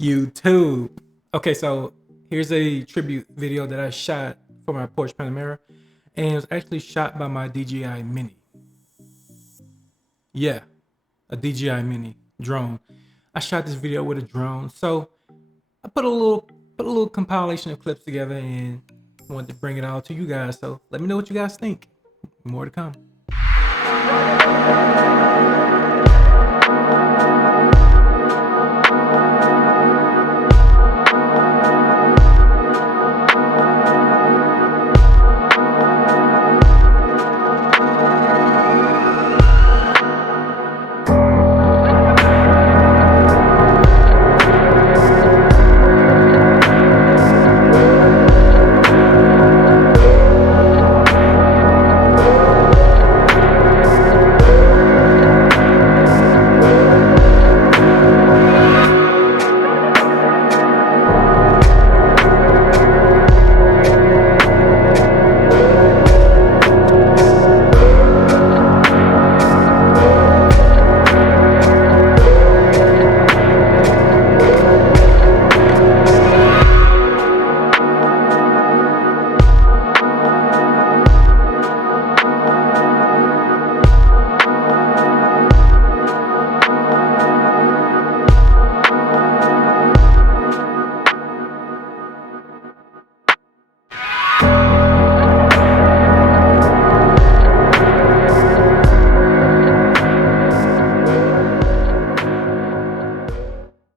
YouTube. Okay, so here's a tribute video that I shot for my Porsche Panamera, and it was actually shot by my DJI Mini. Yeah, a DJI Mini drone. I shot this video with a drone, so I put a little compilation of clips together and wanted to bring it all to you guys. So let me know what you guys think. More to come.